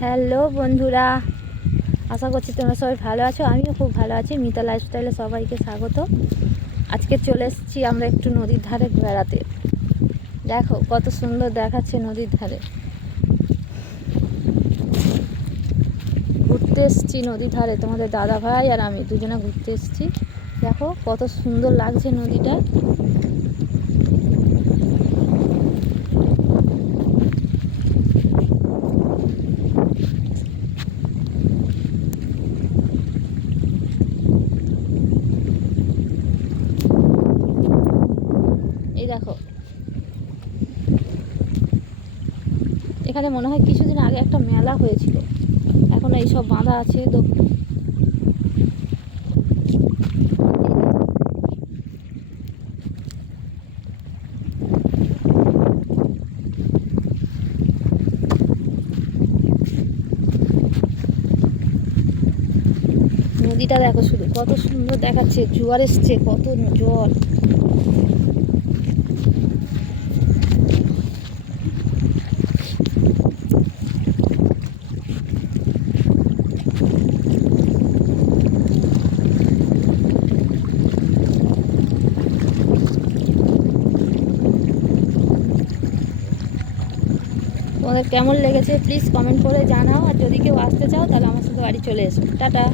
Hello বন্ধুরা, আশা করছি তোমরা সবাই ভালো আছো। আমিও খুব ভালো আছি। মিতা লাইফস্টাইলে সবাইকে স্বাগত। আজকে চলে এসেছি আমরা একটু নদীর ধারে বেড়াতে। দেখো কত সুন্দর দেখাচ্ছে নদীর ধারে। ঘুরতে এসেছি নদীর ধারে, তোমাদের দাদা ভাই আর আমি দুজনে ঘুরতে এসেছি। দেখো কত সুন্দর লাগছে নদীটা। এই দেখো, এখানে মনে হয় কিছুদিন আগে একটা মেলা হয়েছিল, এখন এইসব বাঁধা আছে তো। নদীটা দেখো শুধু কত সুন্দর দেখাচ্ছে, জোয়ার এসছে, কত জল। তোমাদের কেমন লেগেছে প্লিজ কমেন্ট করে জানাও, আর যদি কেউ আসতে চাও তাহলে আমার সাথে বাড়ি চলে এসো। টাটা।